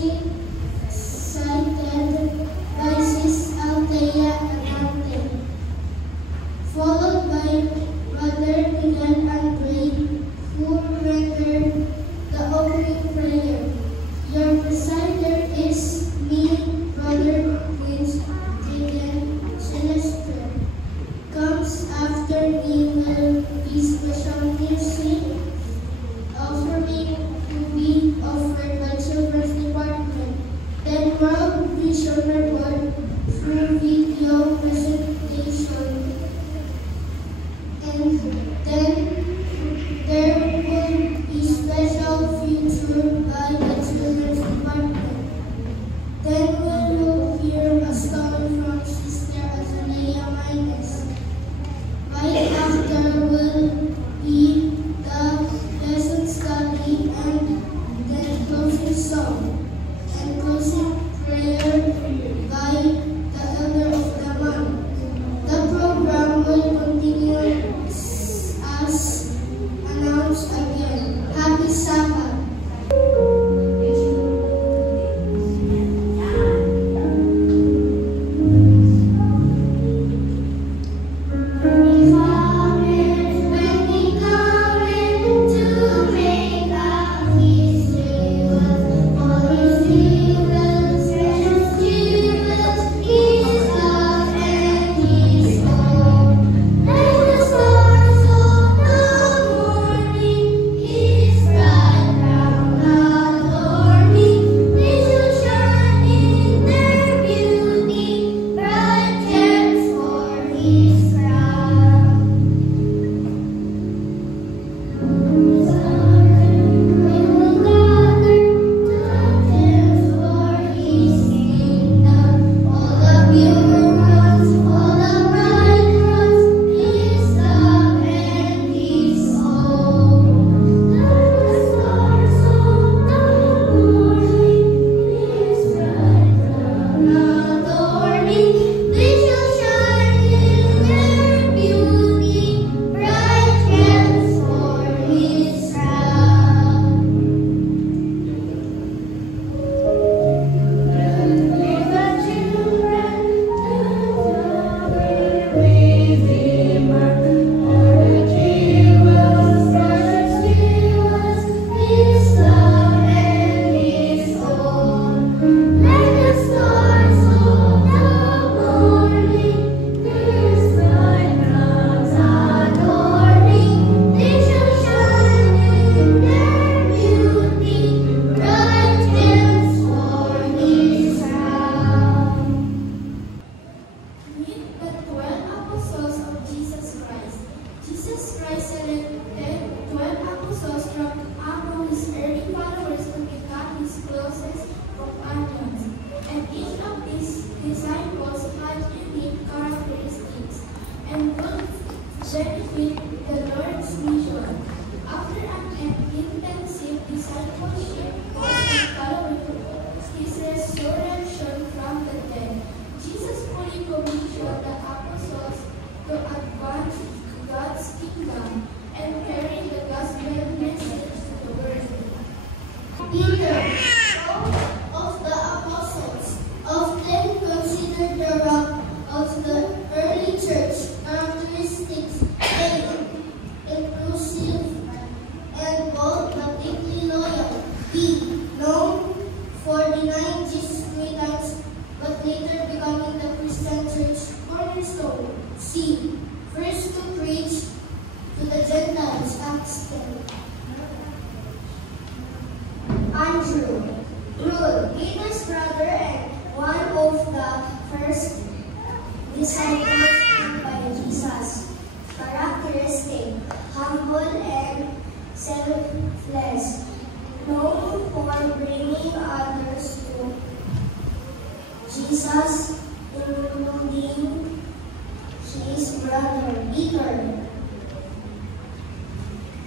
closely cited by Sis Althea Anante, followed by Brother Miguel Andre, who rendered the opening prayer. Your presider is me, Brother Prince Deacon Celeste. Comes after me will be special music offering to be offered by Children's Department. Then World Vision Award through video presentation. And then there will be special feature by the Children's Department. Then we will hear a story from Sister Azalea Maynes. Right after will be the lesson study and then closing song and closing prayer by the Elder of the Month. The program will continue as announced again. Happy Sabbath!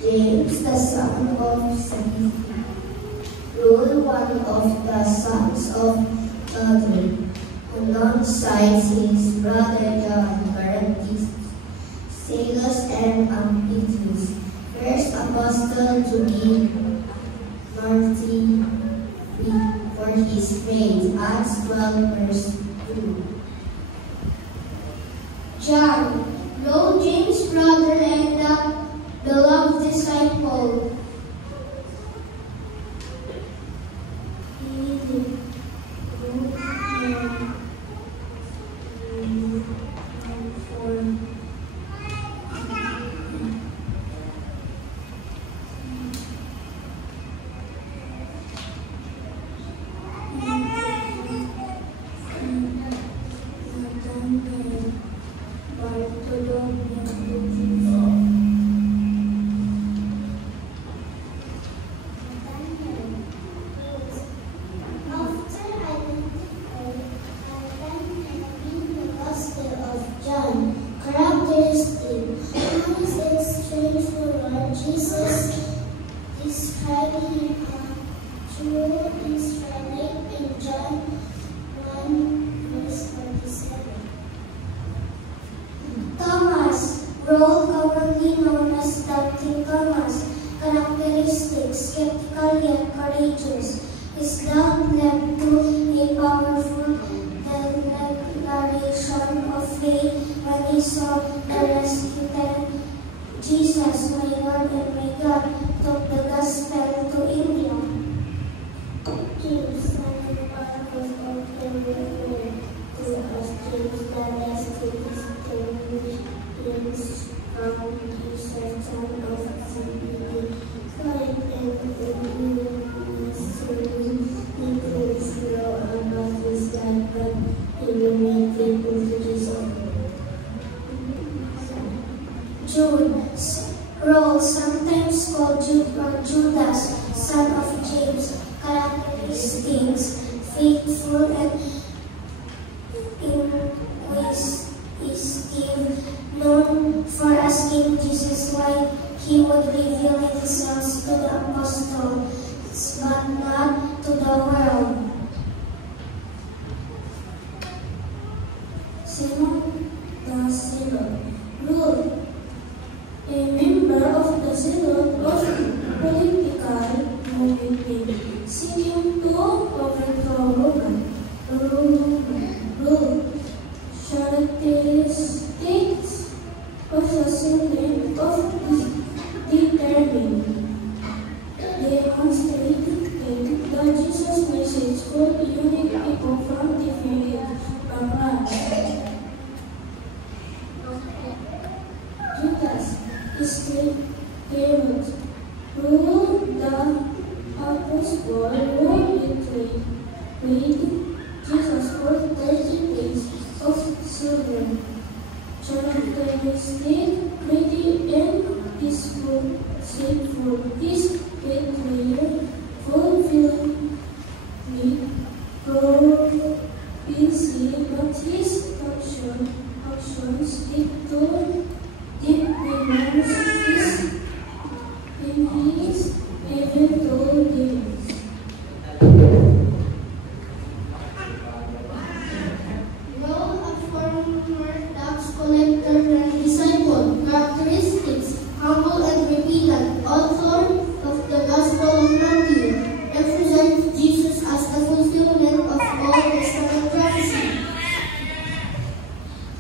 James, the son of Zebedee, ruled one of the sons of Zebedee, alongside his brother John, Baptist, Silas, and Amplitus, first apostle to be martyred for his his faith. Acts 12 verse 2. John, know James' brother and the beloved disciple. Jesus described him a true Israelite in John 1 verse 47. Thomas, role commonly known as Doubting Thomas, characteristics, skeptical yet courageous. His doubt led to a powerful declaration of faith when he saw the resurrected Jesus, my Lord and my God, took the gospel to India. James, and the Bible often referred to as James, the last distinguished from Jesus, son of Zebedee, kind and includes law about his life, but he remained faithful to Jesus. Jude, role sometimes called Jude or Judas, son of James, characteristics, faithful and inquisitive, known for asking Jesus why he would reveal himself to the apostles, but not to the world. Simon the Zealot, rule. A member of the Zealot was political movement seeking to overthrow rule. Characteristics possessing of determined, demonstrated that Jesus' message could unite people from different backgrounds. Judas Iscariot, who the apostle who betrayed Jesus for 30 days of silver. Characteristic, pretty and peaceful, his betrayer fulfilled prophecy, but his actions did to deep remains in his eventual days. Role of former tax collector and disciple. Characteristics: humble and repentant. Author of the Gospel of Matthew. Represents Jesus as the fulfillment of all Testament prophecy.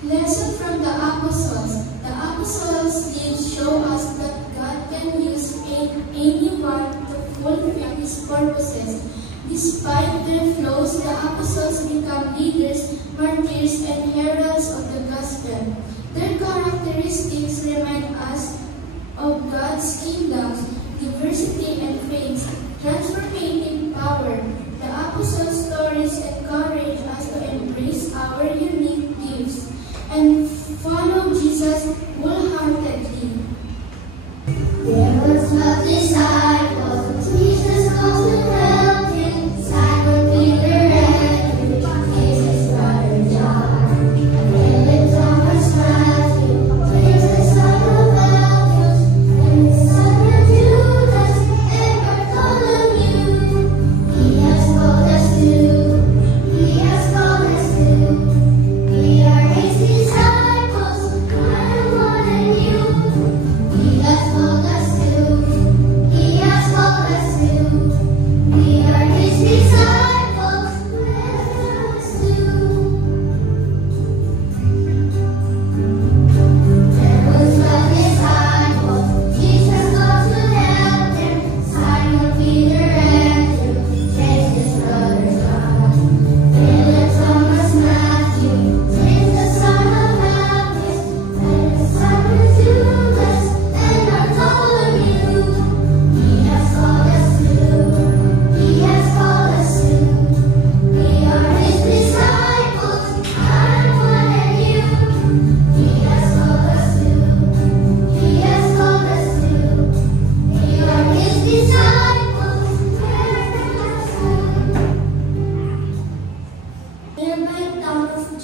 Lesson from the Apostles. The Apostles' lives show us that God can use anyone to fulfill His purposes. Despite their flaws, the Apostles become leaders, martyrs, and heralds of the Gospel. Their characteristics remind us of God's kingdom's diversity and faith, transformative power. The Apostles' stories encourage us to embrace our unique gifts and follow Jesus wholeheartedly. There was a disciple, Jesus goes to help him, Simon Peter and Jesus' brother John, and Thomas Matthew, Jesus son of Alphaeus, and son Judas, and Bartholomew. He has called us to, we are his disciples.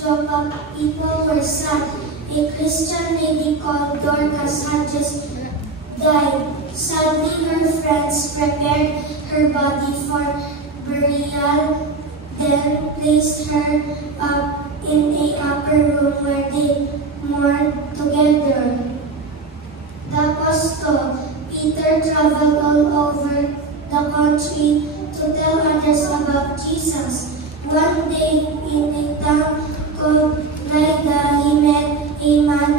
Joppa people were sad. A Christian lady called Dorcas had just died. Sadly, her friends prepared her body for burial, then placed her up in a upper room where they mourned together. The Apostle Peter traveled all over the country to tell others about Jesus. One day in a town called Lydda, he met a man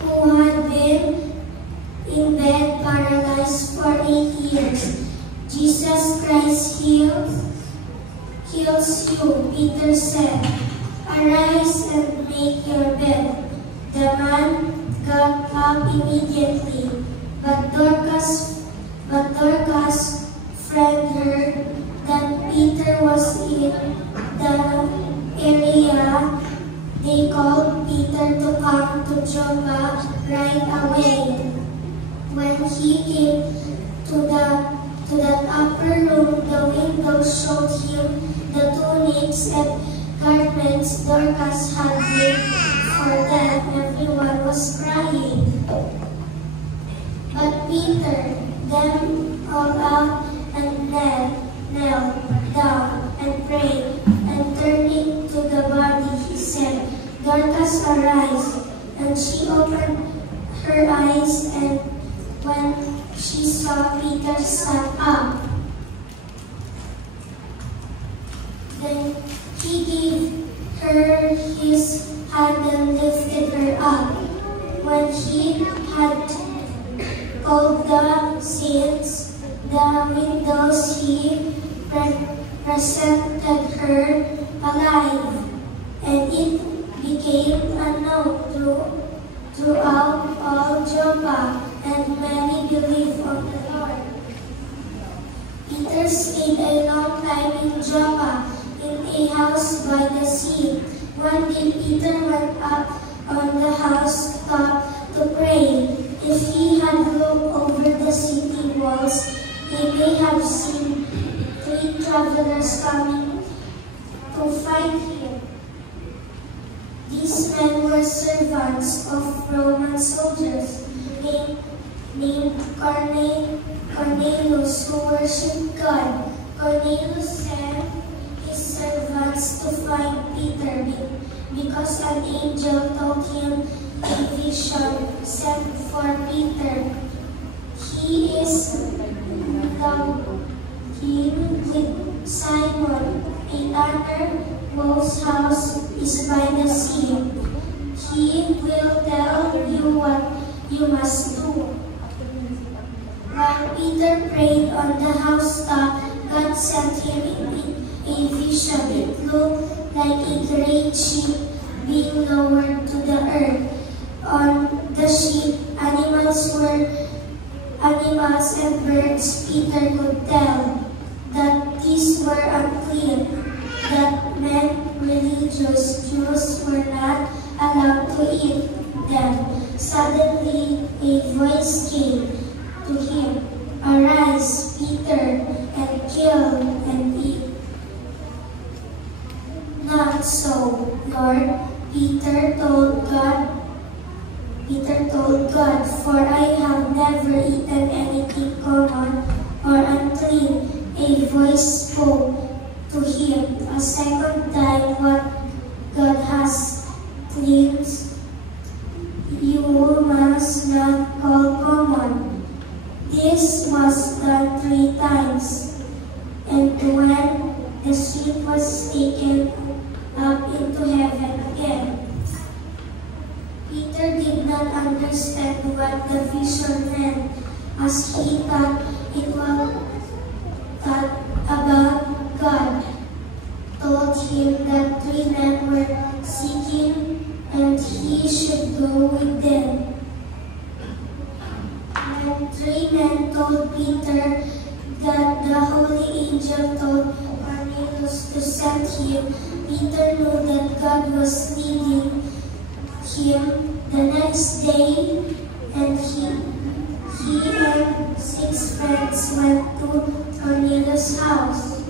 who had been in bed paralyzed for 8 years. Jesus Christ heals you, Peter said. Arise and make your bed. The man got up immediately, but Dorcas' friend heard that Peter was in the area. They called Peter to come to Joppa right away. When he came to that upper room, the window showed him the tunics and garments Dorcas had made for them. Everyone was crying. But Peter them all out and knelt down and prayed, and turning to the body, he said, Dorcas, arise. And she opened her eyes, and when she saw Peter sat up, then he gave her his hand and lifted her up. When he had called the saints, the windows, he presented her alive, and it became known throughout all Joppa, and many believed on the Lord. Peter stayed a long time in Joppa, in a house by the sea. One day Peter went up on the housetop to pray. If he had looked over the city walls, he may have seen 3 travelers coming to find him. These men were servants of Roman soldiers named Cornelius, who worshipped God. Cornelius sent his servants to find Peter because an angel told him a vision sent for Peter. He is with Simon, a tanner whose house is by the sea. He will tell you what you must do. While Peter prayed on the housetop, God sent him a vision. It looked like a great ship being lowered to the earth. On the ship, animals and birds. Peter could tell that these were unclean, that men, religious Jews, were not allowed to eat them. Suddenly, a voice came to him, Arise, Peter, and kill and eat. Not so, Lord, Peter told God, for I have never eaten anything common or unclean. A voice spoke to him a second time, what God has cleansed, you must not call common. This was done 3 times, and when the ship was taken up into heaven again. Peter did not understand what the vision meant, as he thought it was about God. Told him that 3 men were seeking, and he should go with them. When 3 men told Peter that the holy angel told Cornelius to send him, Peter knew that God was leading him. The next day, and he and 6 friends went to Cornelius' house.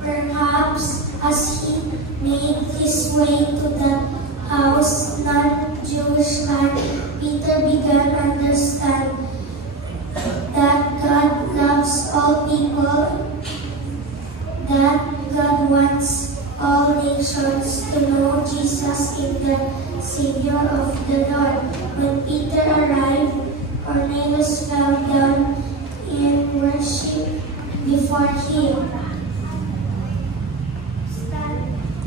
Perhaps As he made his way to the house, non-Jewish man, Peter began to understand that God loves all people, that God wants all nations to know Jesus is the Savior of the Lord. When Peter arrived, Cornelius fell down in worship before him.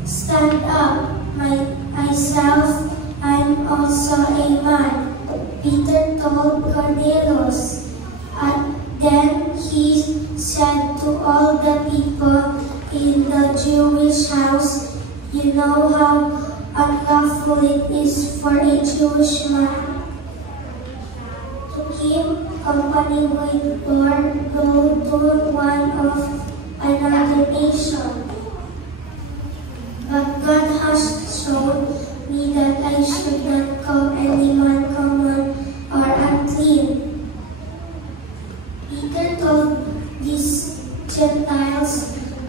Stand up, myself, I'm also a man, Peter told Cornelius. And then he said to all the people in the Jewish house, you know how unlawful it is for a Jewish man to keep company with or go to one of another nation. But God has shown me that I should not call any man common or unclean. Peter told these Gentiles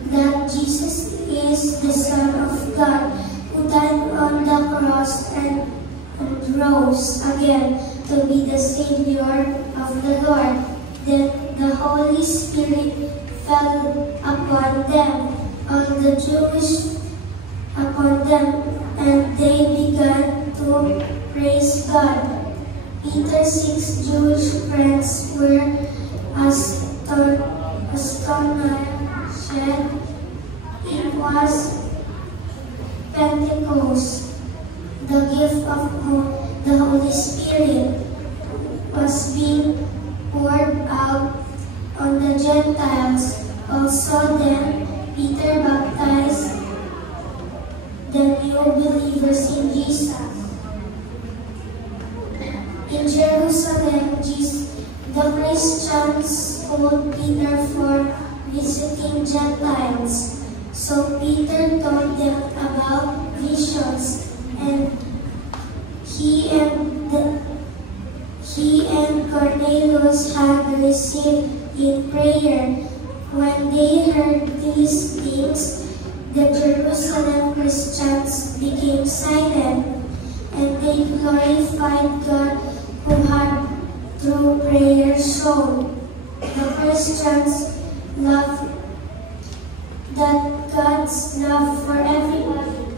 that Jesus is the Son of God, who died on the cross and rose again to be the Savior of the Lord. Then the Holy Spirit fell upon them, all the Jewish upon them, and they began to praise God. Peter's 6 Jewish friends were astonished. It was Pentecost, the gift of the Holy Spirit was being poured out on the Gentiles. Also then, Peter baptized the new believers in Jesus. In Jerusalem, the Christians called Peter for visiting Gentiles. So Peter told them about visions, and he and Cornelius had received in prayer. When they heard these things, the Jerusalem Christians became silent, and they glorified God who had through prayer shown the Christians love that God's love for everyone